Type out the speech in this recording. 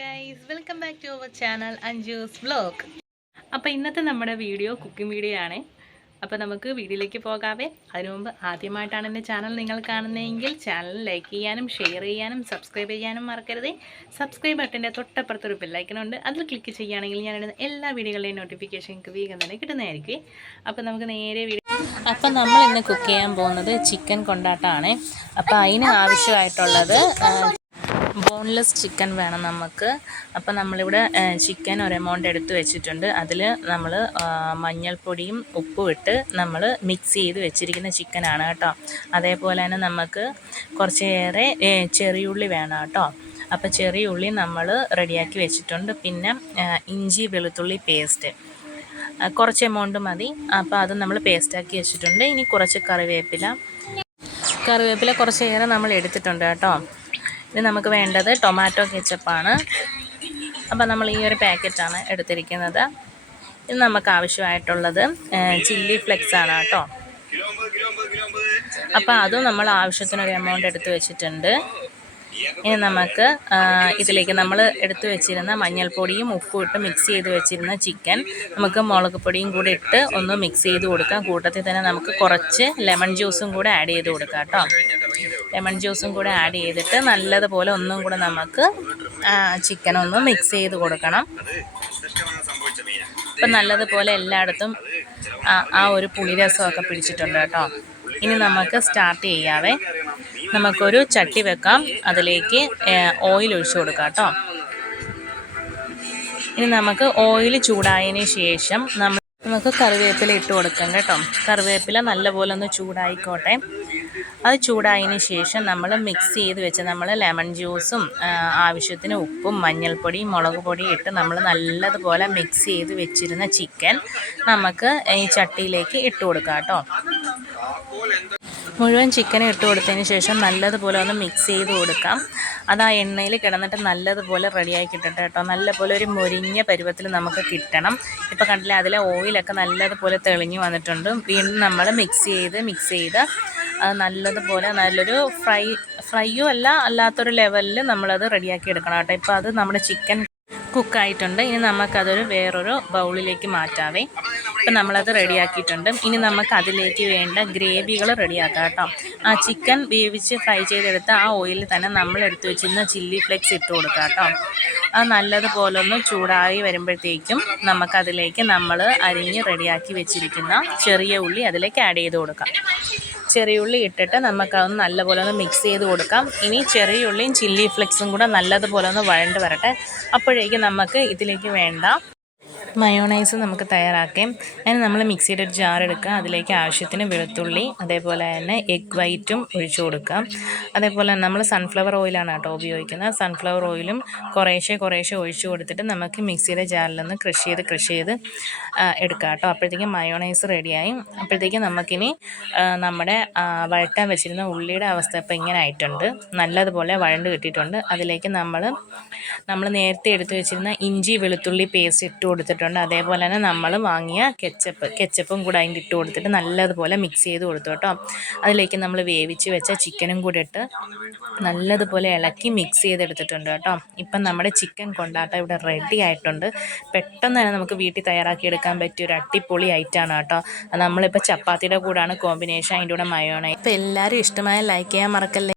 Guys, welcome back to our channel Anju's vlog. അപ്പോൾ ഇന്നത്തെ നമ്മുടെ വീഡിയോ കുക്കിംഗ് വീഡിയോ ആണ്. അപ്പോൾ നമുക്ക് വീഡിയോയിലേക്ക് പോകാവേ. അതിനു മുമ്പ് ആദ്യമായിട്ടാണ് എൻ്റെ ചാനൽ നിങ്ങൾ കാണുന്നതെങ്കിൽ ചാനൽ ലൈക്ക് ചെയ്യാനും ഷെയർ ചെയ്യാനും സബ്സ്ക്രൈബ് ചെയ്യാനും മറക്കരുത്. സബ്സ്ക്രൈബ് ബട്ടൻ്റെ തൊട്ടപ്പുറത്തൊരു ബെല്ലൈക്കനുണ്ട്, അതിൽ ക്ലിക്ക് ചെയ്യുകയാണെങ്കിൽ ഞാനിടുന്ന എല്ലാ വീഡിയോകളുടെയും നോട്ടിഫിക്കേഷൻ നിങ്ങൾക്ക് വേഗം തന്നെ കിട്ടുന്നതായിരിക്കും. അപ്പോൾ നമുക്ക് നേരെ വീഡിയോ. അപ്പം നമ്മൾ ഇന്ന് കുക്ക് ചെയ്യാൻ പോകുന്നത് ചിക്കൻ കൊണ്ടാട്ടമാണ്. അപ്പോൾ അതിന് ആവശ്യമായിട്ടുള്ളത് ബോൺലെസ് ചിക്കൻ വേണം നമുക്ക്. അപ്പോൾ നമ്മളിവിടെ ചിക്കൻ ഒരു എമൗണ്ട് എടുത്ത് വെച്ചിട്ടുണ്ട്. അതിൽ നമ്മൾ മഞ്ഞൾപ്പൊടിയും ഉപ്പും ഇട്ട് നമ്മൾ മിക്സ് ചെയ്ത് വെച്ചിരിക്കുന്ന ചിക്കനാണ് കേട്ടോ. അതേപോലെ തന്നെ നമുക്ക് കുറച്ചേറെ ചെറിയുള്ളി വേണം കേട്ടോ. അപ്പോൾ ചെറിയുള്ളി നമ്മൾ റെഡിയാക്കി വെച്ചിട്ടുണ്ട്. പിന്നെ ഇഞ്ചി വെളുത്തുള്ളി പേസ്റ്റ് കുറച്ച് എമൗണ്ട് മതി. അപ്പോൾ അത് നമ്മൾ പേസ്റ്റാക്കി വെച്ചിട്ടുണ്ട്. ഇനി കുറച്ച് കറിവേപ്പില കുറച്ചേറെ നമ്മൾ എടുത്തിട്ടുണ്ട് കേട്ടോ. ഇത് നമുക്ക് വേണ്ടത് ടൊമാറ്റോ കെച്ചപ്പാണ്. അപ്പോൾ നമ്മൾ ഈ ഒരു പാക്കറ്റാണ് എടുത്തിരിക്കുന്നത്. ഇത് നമുക്ക് ആവശ്യമായിട്ടുള്ളത് ചില്ലി ഫ്ലെക്സ് ആണ് കേട്ടോ. അപ്പോൾ അതും നമ്മൾ ആവശ്യത്തിനൊരു എമൗണ്ട് എടുത്ത് വെച്ചിട്ടുണ്ട്. ഇനി നമുക്ക് ഇതിലേക്ക് നമ്മൾ എടുത്തു വെച്ചിരുന്ന മഞ്ഞൾപ്പൊടിയും ഉപ്പും ഇട്ട് മിക്സ് ചെയ്ത് വെച്ചിരുന്ന ചിക്കൻ നമുക്ക് മുളക് പൊടിയും കൂടി ഇട്ട് ഒന്ന് മിക്സ് ചെയ്ത് കൊടുക്കാം. കൂട്ടത്തിൽ തന്നെ നമുക്ക് കുറച്ച് ലെമൺ ജ്യൂസും കൂടെ ആഡ് ചെയ്ത് കൊടുക്കാം കേട്ടോ. ലെമൺ ജ്യൂസും കൂടെ ആഡ് ചെയ്തിട്ട് നല്ലതുപോലെ ഒന്നും കൂടെ നമുക്ക് ചിക്കൻ ഒന്ന് മിക്സ് ചെയ്ത് കൊടുക്കണം. അപ്പം നല്ലതുപോലെ എല്ലായിടത്തും ആ ഒരു പുളിരസമൊക്കെ പിടിച്ചിട്ടുണ്ട് കേട്ടോ. ഇനി നമുക്ക് സ്റ്റാർട്ട് ചെയ്യാവേ. നമുക്കൊരു ചട്ടി വെക്കാം, അതിലേക്ക് ഓയിൽ ഒഴിച്ചു കൊടുക്കാം കേട്ടോ. ഇനി നമുക്ക് ഓയിൽ ചൂടായതിന് ശേഷം നമുക്ക് കറിവേപ്പില ഇട്ട് കൊടുക്കാം കേട്ടോ. കറിവേപ്പില നല്ലപോലെ ഒന്ന് ചൂടായിക്കോട്ടെ. അത് ചൂടായതിന് ശേഷം നമ്മൾ മിക്സ് ചെയ്ത് വെച്ച് നമ്മൾ ലെമൺ ജ്യൂസും ആവശ്യത്തിന് ഉപ്പും മഞ്ഞൾപ്പൊടിയും മുളക് പൊടിയും ഇട്ട് നമ്മൾ നല്ലതുപോലെ മിക്സ് ചെയ്ത് വെച്ചിരുന്ന ചിക്കൻ നമുക്ക് ഈ ചട്ടിയിലേക്ക് ഇട്ട് കൊടുക്കാം കേട്ടോ. മുഴുവൻ ചിക്കനും ഇട്ട് കൊടുത്തതിന് ശേഷം നല്ലതുപോലെ ഒന്ന് മിക്സ് ചെയ്ത് കൊടുക്കാം. അത് ആ എണ്ണയിൽ കിടന്നിട്ട് നല്ലതുപോലെ റെഡിയായി കിട്ടട്ടെ കേട്ടോ. നല്ലപോലെ ഒരു മൊരിഞ്ഞ പരുവത്തിൽ നമുക്ക് കിട്ടണം. ഇപ്പോൾ കണ്ടില്ലേ, അതിലെ ഓയിലൊക്കെ നല്ലതുപോലെ തെളിഞ്ഞു വന്നിട്ടുണ്ട്. വീണ്ടും നമ്മൾ മിക്സ് ചെയ്ത് അത് നല്ലതുപോലെ നല്ലൊരു ഫ്രൈയും അല്ലാത്തൊരു ലെവലിൽ നമ്മളത് റെഡിയാക്കി എടുക്കണം കേട്ടോ. ഇപ്പോൾ അത് നമ്മുടെ ചിക്കൻ കുക്കായിട്ടുണ്ട്. ഇനി നമുക്കതൊരു വേറൊരു ബൗളിലേക്ക് മാറ്റാവേ. ഇപ്പം നമ്മളത് റെഡിയാക്കിയിട്ടുണ്ട്. ഇനി നമുക്ക് അതിലേക്ക് വേണ്ട ഗ്രേവികൾ റെഡിയാക്കാം കേട്ടോ. ആ ചിക്കൻ വേവിച്ച് ഫ്രൈ ചെയ്തെടുത്ത് ആ ഓയിലിൽ തന്നെ നമ്മൾ എടുത്തു വെച്ചിരുന്ന ചില്ലി ഫ്ലെക്സ് ഇട്ട് കൊടുക്കാം കേട്ടോ. അത് നല്ലതുപോലെ ഒന്ന് ചൂടായി വരുമ്പോഴത്തേക്കും നമുക്കതിലേക്ക് നമ്മൾ അരിഞ്ഞ് റെഡിയാക്കി വെച്ചിരിക്കുന്ന ചെറിയ ഉള്ളി അതിലേക്ക് ആഡ് ചെയ്ത് കൊടുക്കാം. ചെറിയ ഉള്ളി ഇട്ടിട്ട് നമുക്കതൊന്ന് നല്ലപോലെ ഒന്ന് മിക്സ് ചെയ്ത് കൊടുക്കാം. ഇനി ചെറിയ ഉള്ളിയും ചില്ലി ഫ്ലെക്സും കൂടെ നല്ലതുപോലെ ഒന്ന് വഴണ്ട് വരട്ടെ. അപ്പോഴേക്കും നമുക്ക് ഇതിലേക്ക് വേണ്ട മയോണൈസ് നമുക്ക് തയ്യാറാക്കാം. അതിന് നമ്മൾ മിക്സിയുടെ ഒരു ജാർ എടുക്കുക, അതിലേക്ക് ആവശ്യത്തിന് വെളുത്തുള്ളി അതേപോലെ തന്നെ എഗ് വൈറ്റും ഒഴിച്ചു കൊടുക്കാം. അതേപോലെ നമ്മൾ സൺഫ്ലവർ ഓയിലാണ് കേട്ടോ ഉപയോഗിക്കുന്നത്. സൺഫ്ലവർ ഓയിലും കുറേശ്ശെ ഒഴിച്ചു കൊടുത്തിട്ട് നമുക്ക് മിക്സിയുടെ ജാറിലൊന്ന് ക്രഷ് ചെയ്ത് എടുക്കാം കേട്ടോ. അപ്പോഴത്തേക്കും മയോണൈസ് റെഡിയായി. അപ്പോഴത്തേക്കും നമുക്കിനി നമ്മുടെ വഴറ്റാൻ വെച്ചിരുന്ന ഉള്ളിയുടെ അവസ്ഥ ഇപ്പോൾ ഇങ്ങനെ ആയിട്ടുണ്ട്. നല്ലതുപോലെ വഴണ്ട് കിട്ടിയിട്ടുണ്ട്. അതിലേക്ക് നമ്മൾ നേരത്തെ എടുത്തു വെച്ചിരുന്ന ഇഞ്ചി വെളുത്തുള്ളി പേസ്റ്റ് ഇട്ട് കൊടുത്തിട്ടുണ്ട്. അതേപോലെ തന്നെ നമ്മൾ വാങ്ങിയ കെച്ചപ്പും കൂടെ അതിൻ്റെ ഇട്ട് കൊടുത്തിട്ട് നല്ലതുപോലെ മിക്സ് ചെയ്ത് കൊടുത്തു കേട്ടോ. അതിലേക്ക് നമ്മൾ വേവിച്ച് വെച്ച ചിക്കനും കൂടെ ഇട്ട് നല്ലതുപോലെ ഇളക്കി മിക്സ് ചെയ്തെടുത്തിട്ടുണ്ട് കേട്ടോ. ഇപ്പം നമ്മുടെ ചിക്കൻ കൊണ്ടാട്ടം ഇവിടെ റെഡി ആയിട്ടുണ്ട്. പെട്ടെന്ന് തന്നെ നമുക്ക് വീട്ടിൽ തയ്യാറാക്കിയെടുക്കാൻ പറ്റിയ ഒരു അടിപൊളി ഐറ്റമാണ് കേട്ടോ. നമ്മളിപ്പോൾ ചപ്പാത്തിയുടെ കൂടാണ് കോമ്പിനേഷൻ, അതിൻ്റെ കൂടെ മയോണൈസ്. ഇപ്പോൾ എല്ലാവരും ഇഷ്ടമായ ലൈക്ക് ചെയ്യാൻ മറക്കല്ലേ.